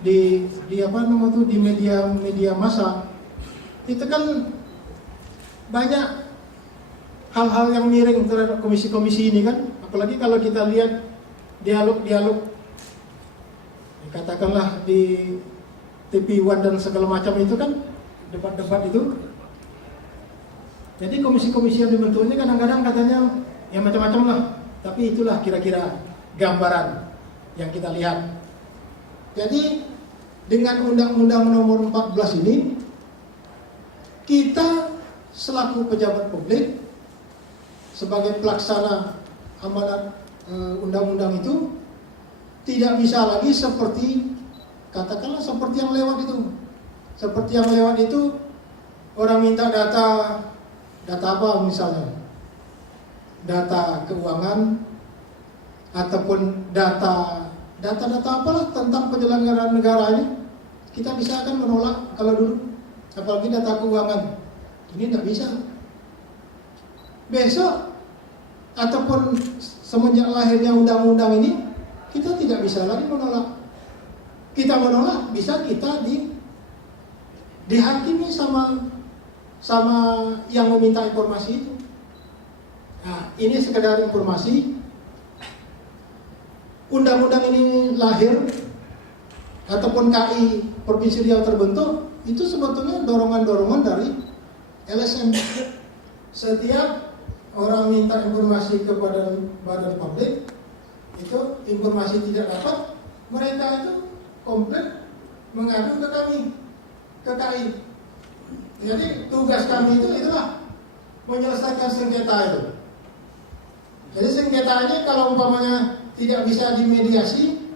di apa namanya tuh, di media massa itu kan banyak hal-hal yang miring terhadap komisi-komisi ini kan, apalagi kalau kita lihat dialog katakanlah di TV One dan segala macam itu kan, debat-debat itu. Jadi komisi-komisi yang dibentuk ini kadang-kadang katanya ya macam-macam lah, tapi itulah kira-kira gambaran yang kita lihat. Jadi dengan Undang-Undang Nomor 14 ini, kita selaku pejabat publik sebagai pelaksana amanat undang-undang itu tidak bisa lagi seperti, katakanlah seperti yang lewat itu. Seperti yang lewat itu, orang minta data apa misalnya, data keuangan ataupun data apalah tentang penyelenggaraan negara ini, kita bisa akan menolak kalau dulu, apalagi data keuangan ini tidak bisa. Besok ataupun semenjak lahirnya undang-undang ini, kita tidak bisa lagi menolak. Kita menolak bisa kita dihakimi sama yang meminta informasi itu. Nah, ini sekedar informasi. Undang-undang ini lahir ataupun KI Provinsi Riau terbentuk itu sebetulnya dorongan-dorongan dari LSM. Setiap orang minta informasi kepada badan publik, itu informasi tidak dapat, mereka itu komplain mengadu ke kami, ke KI. Jadi tugas kami itu itulah menyelesaikan sengketa itu. Jadi sengketa ini kalau umpamanya tidak bisa dimediasi,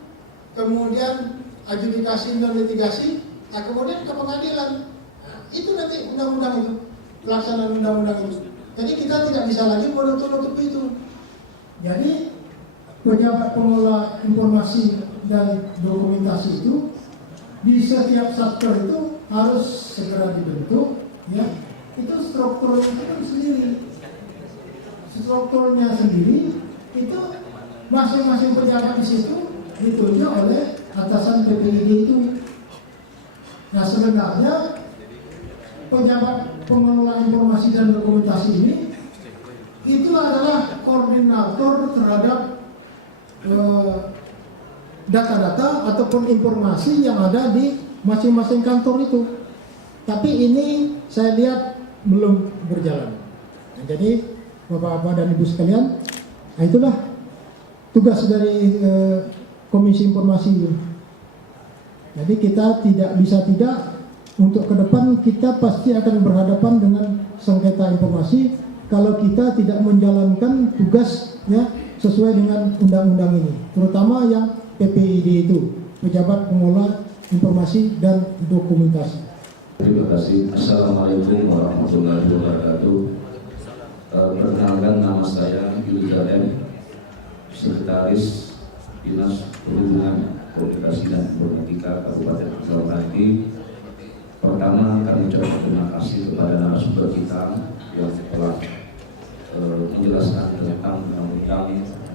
kemudian adjudikasi dan litigasi, nah kemudian ke pengadilan. Nah, itu nanti undang-undang itu, pelaksanaan undang-undang itu. Jadi kita tidak bisa lagi menutup itu. Jadi pejabat pengelola informasi dan dokumentasi itu di setiap satker itu harus segera dibentuk, ya. Itu strukturnya itu sendiri. Strukturnya sendiri itu masing-masing pejabat di situ ditunjuk oleh atasan PPID itu. Nah sebenarnya pejabat pengelola informasi dan dokumentasi ini itu adalah koordinator terhadap data-data ataupun informasi yang ada di masing-masing kantor itu. Tapi ini saya lihat belum berjalan. Nah, jadi Bapak-bapak dan Ibu sekalian, nah itulah tugas dari Komisi Informasi ini. Jadi kita tidak bisa tidak, untuk ke depan kita pasti akan berhadapan dengan sengketa informasi kalau kita tidak menjalankan tugas ya sesuai dengan undang-undang ini, terutama yang PPID itu, Pejabat Pengelola Informasi dan Dokumentasi. Terima kasih. Assalamualaikum warahmatullahi wabarakatuh. Perkenalkan, nama saya Yudha M, Sekretaris Dinas Perhubungan Komunikasi dan Informatika Kabupaten Purwakarta. Pertama, kami ucapkan terima kasih kepada narasumber kita yang telah menjelaskan tentang Undang-Undang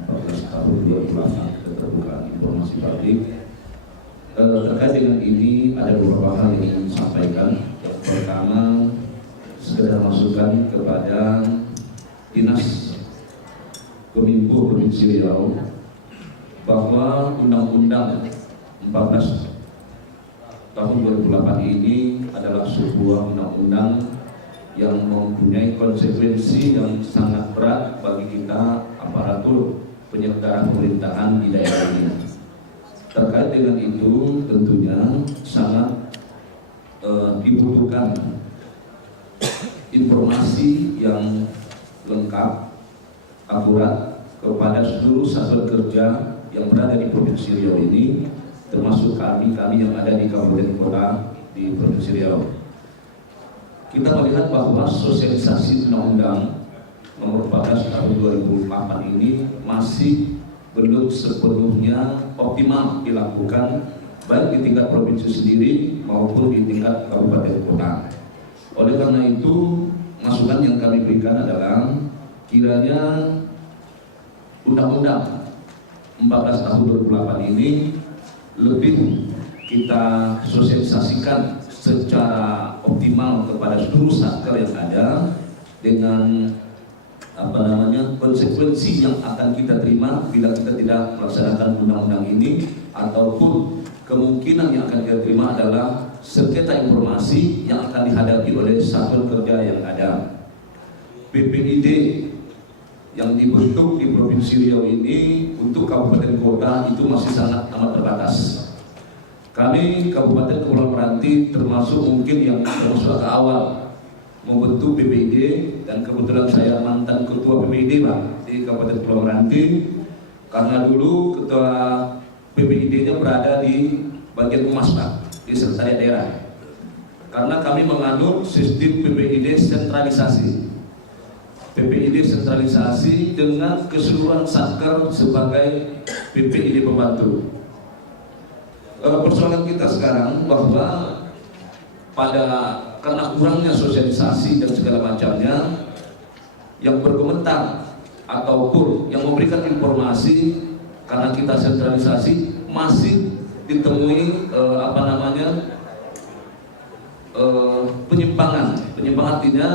14 Tahun 2008 Keterbukaan Informasi Publik. Terkait dengan ini ada beberapa hal yang ingin disampaikan. Yang pertama, sekedar masukan kepada Dinas Kominfo Provinsi Riau bahwa Undang-Undang 14 Tahun 2008 ini adalah sebuah undang-undang yang mempunyai konsekuensi yang sangat berat bagi kita aparatur penyelenggara pemerintahan di daerah ini. Terkait dengan itu tentunya sangat dibutuhkan informasi yang lengkap, akurat kepada seluruh satuan kerja yang berada di Provinsi Riau ini, termasuk kami yang ada di kabupaten kota di Provinsi Riau. Kita melihat bahwa sosialisasi Undang-Undang Nomor 14 Tahun 2008 ini masih belum sepenuhnya optimal dilakukan, baik di tingkat provinsi sendiri maupun di tingkat kabupaten kota. Oleh karena itu, masukan yang kami berikan adalah kiranya Undang-Undang 14 Tahun 2008 ini lebih kita sosialisasikan secara optimal kepada seluruh satker yang ada dengan konsekuensi yang akan kita terima bila kita tidak melaksanakan undang-undang ini, ataupun kemungkinan yang akan kita terima adalah sengketa informasi yang akan dihadapi oleh satuan kerja yang ada. PPID yang dibentuk di Provinsi Riau ini untuk kabupaten kota itu masih sangat amat terbatas. Kami Kabupaten Kepulauan Meranti termasuk mungkin yang termasuk ke awal membentuk PPID, dan kebetulan saya mantan ketua PPID Pak di Kabupaten Kepulauan Meranti, karena dulu ketua PPID-nya berada di bagian humas Pak, di sekretariat daerah. Karena kami menganut sistem PPID sentralisasi. PPID sentralisasi dengan keseluruhan satker sebagai PPID pembantu. Persoalan kita sekarang bahwa karena kurangnya sosialisasi dan segala macamnya, yang berkomentar ataupun yang memberikan informasi karena kita sentralisasi masih ditemui penyimpangan artinya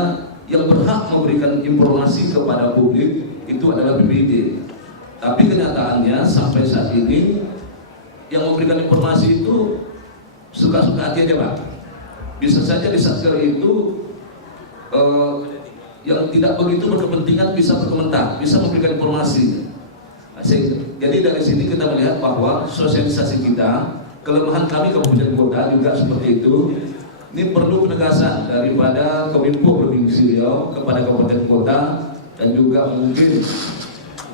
yang berhak memberikan informasi kepada publik itu adalah PPID. Tapi kenyataannya sampai saat ini yang memberikan informasi itu suka-suka hati aja Pak. Bisa saja di satker itu yang tidak begitu berkepentingan bisa berkomentar, bisa memberikan informasi. Jadi dari sini kita melihat bahwa sosialisasi kita, kelemahan kami Kabupaten Kota juga seperti itu. Ini perlu penegasan daripada Kominfo Provinsi Riau kepada Kabupaten Kota, dan juga mungkin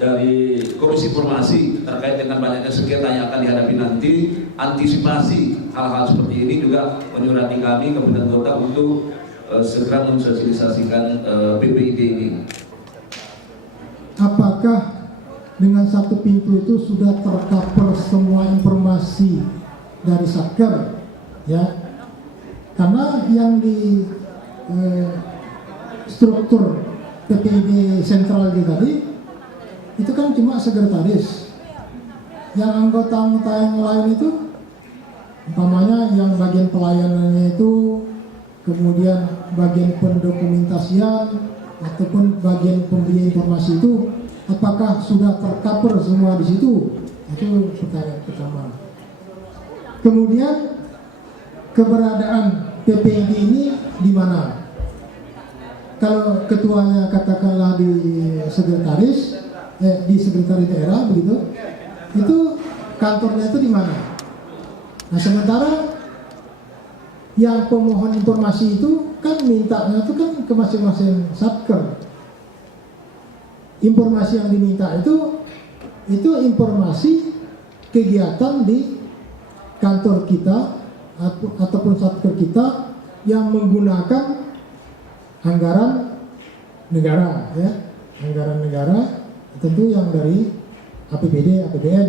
dari Komisi Informasi terkait dengan banyaknya sengketa yang akan dihadapi nanti. Antisipasi hal-hal seperti ini juga menyurati kami Kabupaten Kota untuk segera mensosialisasikan PPID ini. Apakah dengan satu pintu itu sudah tercover semua informasi dari satker? Ya, karena yang di struktur PPID sentral tadi itu kan cuma sekretaris. Yang anggota-anggota yang lain itu, umpamanya yang bagian pelayanannya itu, kemudian bagian pendokumentasian ataupun bagian pemberi informasi itu, apakah sudah tercover semua di situ? Itu pertanyaan pertama. Kemudian keberadaan PPID ini di mana? Kalau ketuanya katakanlah di sekretaris daerah begitu, itu kantornya itu di mana? Nah, sementara yang pemohon informasi itu kan mintanya itu kan ke masing-masing satker. Informasi yang diminta itu informasi kegiatan di kantor kita ataupun satker kita yang menggunakan anggaran negara, ya, anggaran negara tentu yang dari APBD, APBN.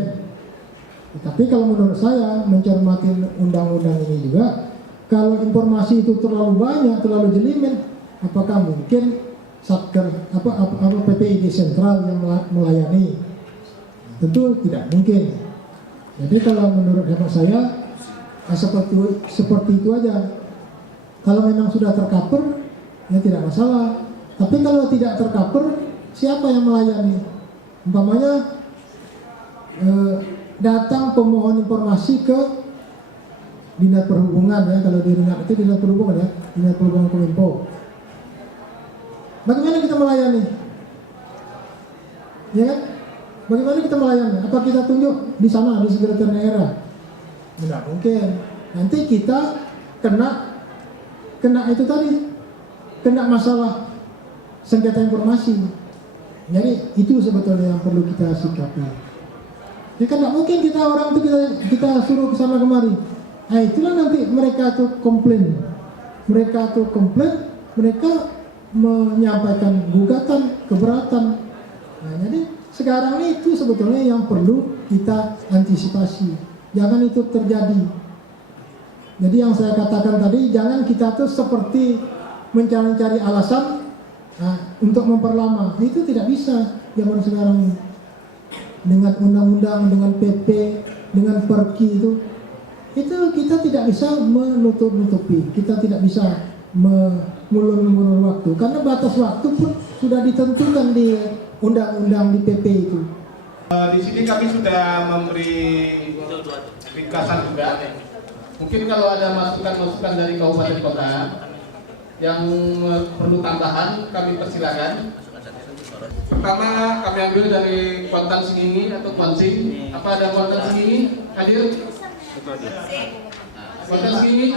Tapi kalau menurut saya mencermati undang-undang ini juga, kalau informasi itu terlalu banyak, terlalu jelimet, apakah mungkin satker PPID sentral yang melayani? Tentu tidak mungkin. Jadi kalau menurut hemat saya seperti itu aja. Kalau memang sudah tercover, ya tidak masalah. Tapi kalau tidak tercover, siapa yang melayani? Umpamanya datang pemohon informasi ke Dinas Perhubungan, ya, kalau di Ringan itu Dinas Perhubungan, ya, Dinas Perhubungan Kominfo. Bagaimana kita melayani? Ya kan? Bagaimana kita melayani? Apa kita tunjuk di sana di sekretariat daerah? Tidak mungkin. Nanti kita kena itu tadi, kena masalah sengketa informasi. Jadi itu sebetulnya yang perlu kita sikapi. Ya kan tidak mungkin kita orang itu kita suruh ke sana kemari. Nah itulah nanti mereka tuh komplain, mereka menyampaikan gugatan, keberatan. Nah, jadi sekarang ini itu sebetulnya yang perlu kita antisipasi. Jangan itu terjadi. Jadi yang saya katakan tadi, jangan kita tuh seperti mencari-cari alasan untuk memperlama. Itu tidak bisa zaman sekarang ini. Dengan undang-undang, dengan PP, dengan perki itu itu kita tidak bisa menutup-nutupi, kita tidak bisa mengulur-ngulur waktu karena batas waktu pun sudah ditentukan di undang-undang di PP itu. Di sini kami sudah memberi ringkasan juga. Mungkin kalau ada masukan-masukan dari kabupaten kota yang perlu tambahan, kami persilakan. Pertama kami ambil dari Kuantan Singingi atau Kuansing. Apa ada Kuantan Singingi? Hadir? Kuantan Singingi?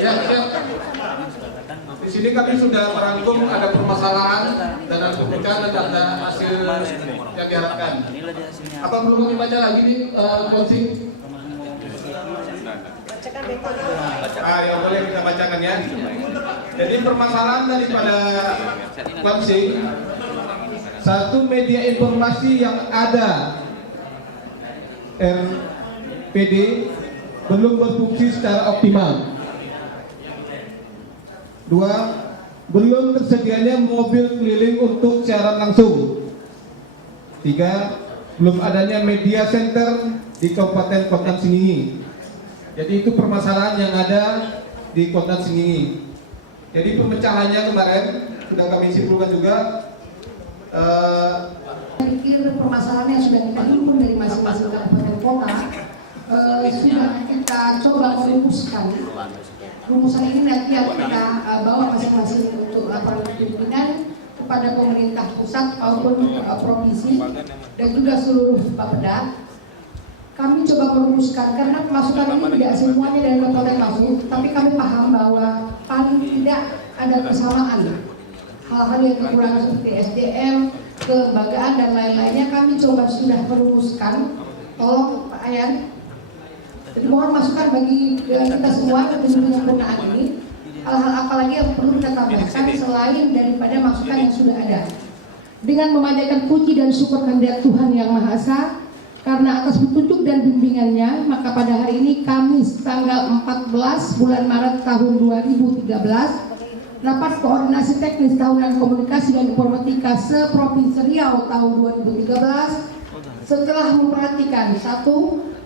Ya, ada. Di sini kami sudah merangkum ada permasalahan dan ada kebutuhan dan ada hasil yang diharapkan. Apa perlu kami baca lagi nih, Kuansing? Ya boleh kita bacakan ya. Jadi permasalahan daripada Kuansing, satu, media informasi yang ada RPD belum berfungsi secara optimal. 2, belum tersedianya mobil keliling untuk siaran langsung. 3, belum adanya media center di Kabupaten Kuantan Singingi. Jadi itu permasalahan yang ada di Kuantan Singingi. Jadi pemecahannya kemarin sudah kami simpulkan juga. Saya pikir permasalahan yang sudah kita himpun dari masing-masing kabupaten kota sudah kita coba merumuskan. Rumusan ini nanti yang kita bawa masing-masing untuk laporan pimpinan kepada pemerintah pusat maupun provinsi dan juga seluruh Bapeda. Kami coba merumuskan karena masukan ini tidak semuanya dari kabupaten masuk, tapi kami paham bahwa paling tidak ada kesamaan. Hal-hal yang kekurangan seperti SDM, kelembagaan dan lain-lainnya kami coba sudah merumuskan. Tolong Pak Ayan, mohon masukan bagi kita semua untuk penyempurnaan ini. Hal-hal apa lagi yang perlu kita tambahkan selain daripada masukan yang sudah ada. Dengan memanjatkan puji dan syukur kehendak Tuhan Yang Maha Esa, karena atas petunjuk dan bimbingannya, maka pada hari ini Kamis tanggal 14 bulan Maret tahun 2013, Rapat Koordinasi Teknis Tahunan Komunikasi dan Informatika se-Provinsi Riau tahun 2013 setelah memperhatikan 1.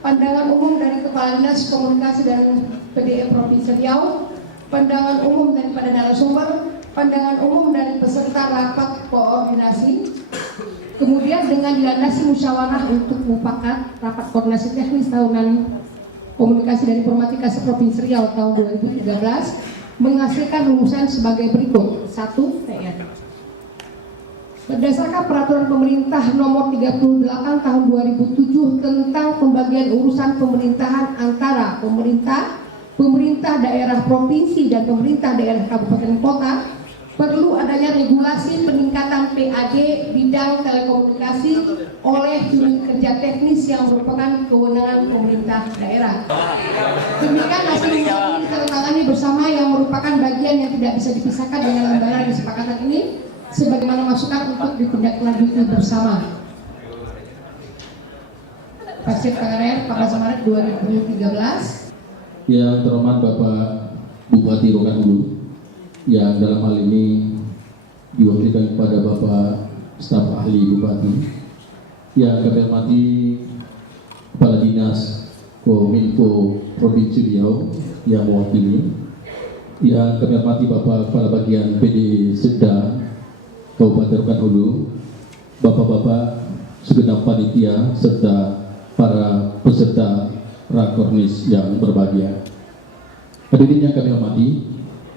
Pandangan umum dari Kepala Dinas Komunikasi dan PDE Provinsi Riau, pandangan umum daripada narasumber, pandangan umum dari peserta rapat koordinasi, kemudian dengan dilandasi musyawarah untuk mufakat Rapat Koordinasi Teknis Tahunan Komunikasi dan Informatika se-Provinsi Riau tahun 2013 menghasilkan rumusan sebagai berikut. 1. PR. Berdasarkan peraturan pemerintah nomor 38 tahun 2007 tentang pembagian urusan pemerintahan antara pemerintah daerah provinsi dan pemerintah daerah kabupaten kota, perlu adanya regulasi peningkatan PAD bidang telekomunikasi oleh unit kerja teknis yang merupakan kewenangan pemerintah daerah. Demikian hasil ini ditandatangani bersama yang merupakan bagian yang tidak bisa dipisahkan dengan lembaran kesepakatan ini sebagaimana masukan untuk ditindaklanjuti bersama. Pasir KRR 14 Maret 2013. Yang terhormat Bapak Bupati Rokan Hulu, yang dalam hal ini diwakilkan kepada Bapak Staf Ahli Bupati, yang kami hormati Kepala Dinas Kominfo Provinsi Riau yang mewakili, yang kami hormati Bapak Kepala Bagian PDE Sedda Kabupaten Rokan Hulu, Bapak-bapak segenap panitia serta para peserta Rakornis yang berbahagia. Hadirin yang kami hormati,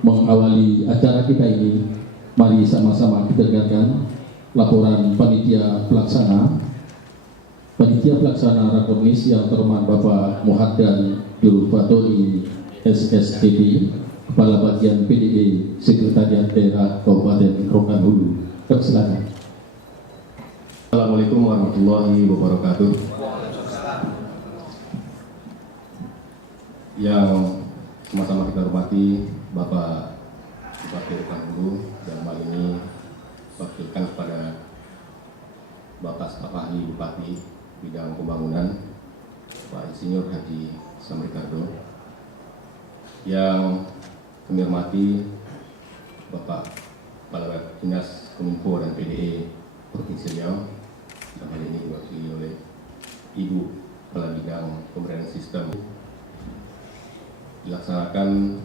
mengawali acara kita ini, mari sama-sama kita dengarkan laporan panitia pelaksana Rakornis yang terhormat Bapak Muhaddan Jurfatoni SSTP, Kepala Bagian PDE Sekretariat Daerah Kabupaten Rokan Hulu. Persilakan. Assalamualaikum warahmatullahi wabarakatuh. Yang sama-sama kita hormati Bapak Bupati Rokan Hulu, dan hal ini wakilkan kepada Bapak Staf Ahli Bupati bidang pembangunan Pak Insinyur Haji Samrikardo, yang kami hormati Bapak Kepala Dinas Kominfo dan PDE Provinsi Riau, dan hal ini diwakili oleh Ibu Kepala Bidang Pemberdayaan Sistem, dilaksanakan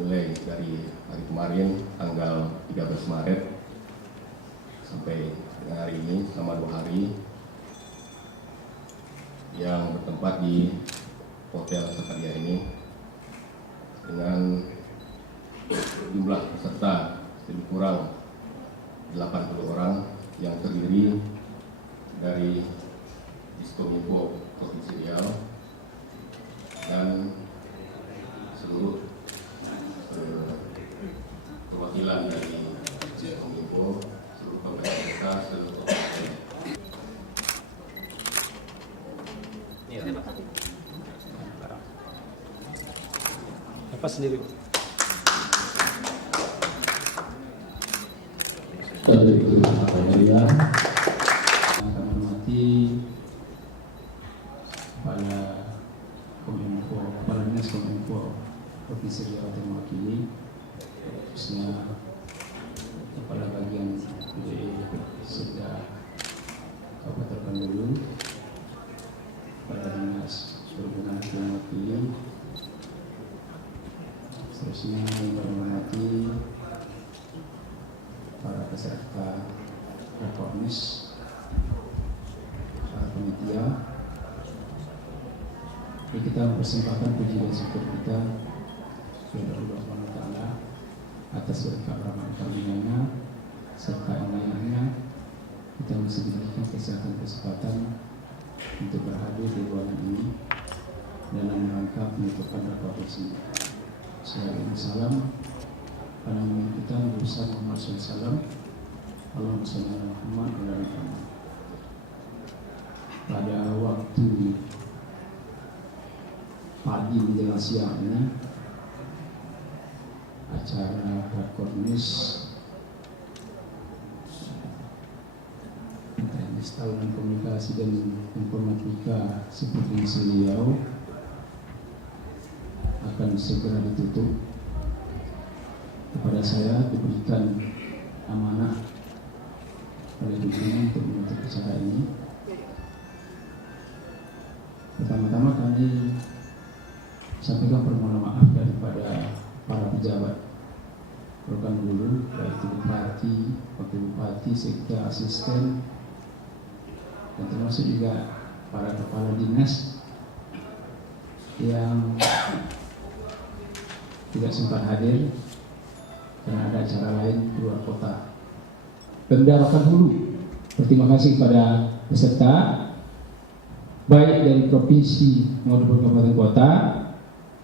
mulai dari hari kemarin tanggal 13 Maret sampai dengan hari ini selama 2 hari yang bertempat di Hotel Sakaria ini dengan jumlah peserta lebih kurang 80 orang yang terdiri dari Diskominfo Provinsi Riau dan seluruh perwakilan dari Diskominfo, seluruh pemerintah, seluruh apa sendiri. Alhamdulillah, kami hormati kepala Kominfo, kepala Dinas Kominfo Provinsi Riau yang mewakili, khususnya kepala bagian Sedda Kabupaten Bandung, kepala Dinas Perhubungan yang mewakili, seterusnya yang hormati para peserta Rakornis, para panitia. Jadi kita mempersembahkan puji dan syukur kita kepada Allah SWT atas berkat rahmat karunia-Nya serta inayahnya. Kita masih diberikan kesehatan untuk berhadir di ruangan ini dalam rangka penutupan Rakornis ini. Salam pandangan kita berusaha Muhammad SAW. Allahumma shalli ala Muhammad wa ala Muhammad. Pada waktu pagi menjelang siang ini, acara Rakornis Teknis Tahunan Komunikasi dan Informatika Provinsi Riau akan segera ditutup. Kepada saya diberikan amanah oleh pimpinan untuk menutup acara ini. Pertama-tama kami sampaikan permohonan maaf daripada para pejabat program dulu, baik itu bupati, wakil bupati, sekda, asisten, dan termasuk juga para kepala dinas yang tidak sempat hadir karena ada acara lain di luar kota. Pemda Rokan-Hulu berterima kasih kepada peserta baik dari provinsi maupun kabupaten kota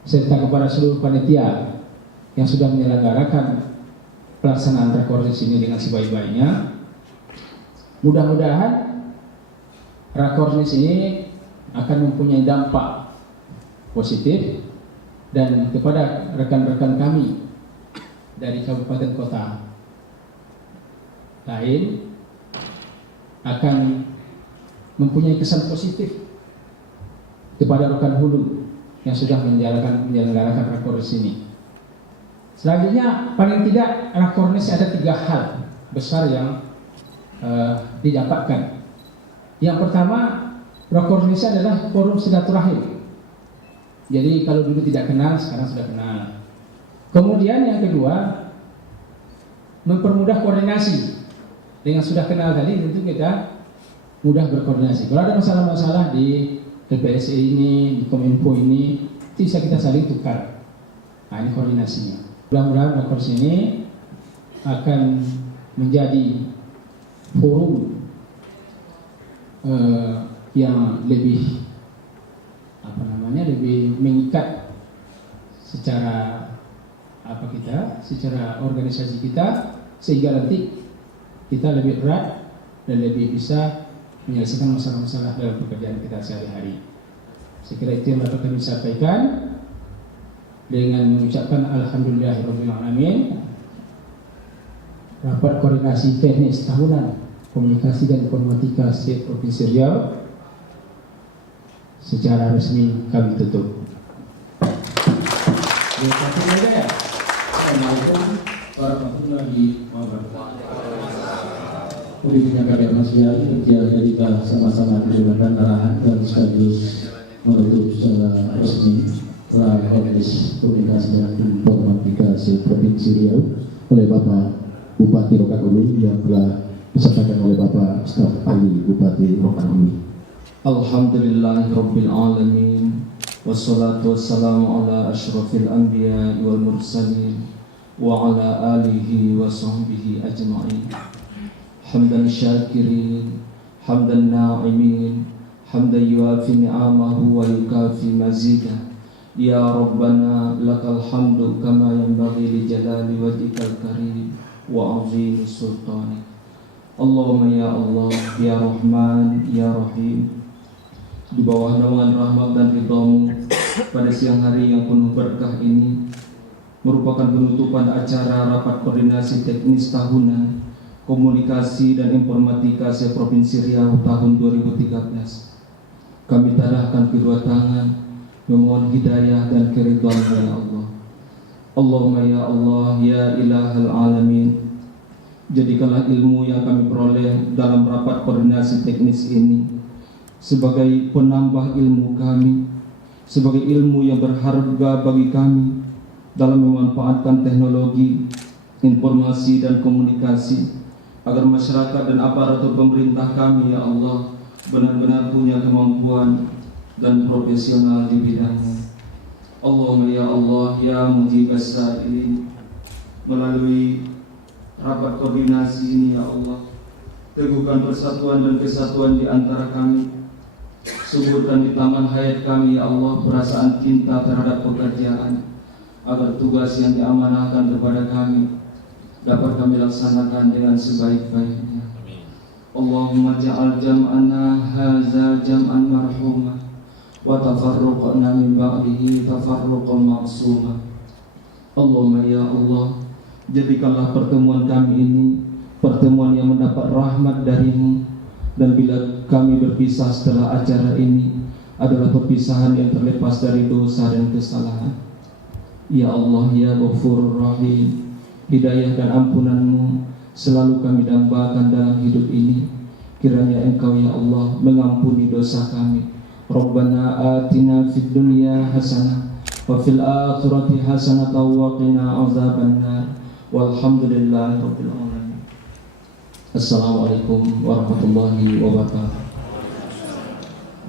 serta kepada seluruh panitia yang sudah menyelenggarakan pelaksanaan Rakornis ini dengan sebaik-baiknya. Mudah-mudahan Rakornis ini akan mempunyai dampak positif dan kepada rekan-rekan kami dari kabupaten kota lain akan mempunyai kesan positif kepada Rokan-Hulu yang sudah menyelenggarakan Rakornis ini. Selanjutnya, paling tidak Rakornis ada 3 hal besar yang didapatkan. Yang pertama, Rakornis adalah forum silaturahim. Jadi kalau dulu tidak kenal, sekarang sudah kenal. Kemudian yang kedua, mempermudah koordinasi. Dengan sudah kenal tadi, tentu kita mudah berkoordinasi. Kalau ada masalah-masalah di TPSE ini, di Kominfo ini, itu bisa kita saling tukar. Nah, ini koordinasinya. Mudah-mudahan Rakornis ini akan menjadi forum yang lebih lebih mengikat secara secara organisasi kita, sehingga nanti kita lebih erat dan lebih bisa menyelesaikan masalah-masalah dalam pekerjaan kita sehari-hari. Saya kira itu yang dapat kami sampaikan dengan mengucapkan alhamdulillahirabbil alamin. Rapat koordinasi teknis tahunan komunikasi dan informatika Provinsi Riau secara resmi kami tutup. Assalamualaikum warahmatullahi wabarakatuh. Pemimpin KPR Masyarakat kerja kita sama-sama memberikan arahan dan sekaligus menutup secara resmi Spesialis Komunikasi dan Informatika Provinsi Riau oleh Bapak Bupati Rokan Hulu yang telah disertakan oleh Bapak Staf Ahli Bupati Rokan Hulu. Alhamdulillahirabbil alamin wassalatu wassalamu ala asyrafil anbiya wal mursalin wa ala alihi wa sahbihi ajma'in. Hamdan syakirin, hamdan na'imin, hamdan yuafi ni'amahu wa yukafi mazidah. Ya Rabbana lakal hamdu kama yanbaghi li jalali wajhikal karim wa 'azimi sultanik. Allahumma ya Allah, ya Rahman, ya Rahim. Di bawah naungan rahmat dan ridhamu pada siang hari yang penuh berkah ini merupakan penutupan acara rapat koordinasi teknis tahunan komunikasi dan informatika se-Provinsi Riau tahun 2013. Kami tadahkan kedua tangan memohon hidayah dan keridhaan ya Allah. Allahumma ya Allah, ya ilahal alamin, jadikanlah ilmu yang kami peroleh dalam rapat koordinasi teknis ini sebagai penambah ilmu kami, sebagai ilmu yang berharga bagi kami dalam memanfaatkan teknologi, informasi dan komunikasi, agar masyarakat dan aparatur pemerintah kami ya Allah benar-benar punya kemampuan dan profesional di bidangnya. Allahumma ya Allah, ya mujibas sa'ilin, melalui rapat koordinasi ini ya Allah, teguhkan persatuan dan kesatuan di antara kami. Suburkan di taman hayat kami ya Allah perasaan cinta terhadap pekerjaan, agar tugas yang diamanahkan kepada kami dapat kami laksanakan dengan sebaik-baiknya. Allahumma ja'al jam'ana haza jam'an marhumah wa tafarruqna min ba'dihi tafarruqan ma'sumah. Allahumma ya Allah, jadikanlah pertemuan kami ini pertemuan yang mendapat rahmat darimu, dan bila kami berpisah setelah acara ini adalah perpisahan yang terlepas dari dosa dan kesalahan. Ya Allah, ya Ghafurur Rahim, hidayah dan ampunanmu selalu kami dambakan dalam hidup ini. Kiranya Engkau ya Allah mengampuni dosa kami. Rabbana atina fid dunya hasanah wa fil akhirati hasanah wa qina azabannar. Walhamdulillahirabbil alamin. Assalamualaikum warahmatullahi wabarakatuh.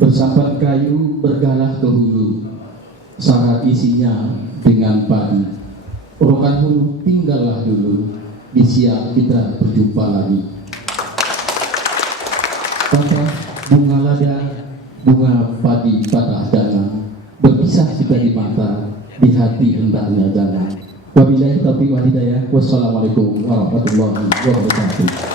Bersambat kayu bergalah ke hulu, syarat isinya dengan padi. Rokan Hulu tinggallah dulu, di siang kita berjumpa lagi. Patah bunga lada, bunga padi patah dana, berpisah kita di mata, di hati hendaknya jangan. Wabillahi taufiq wal hidayah. Wassalamualaikum warahmatullahi wabarakatuh.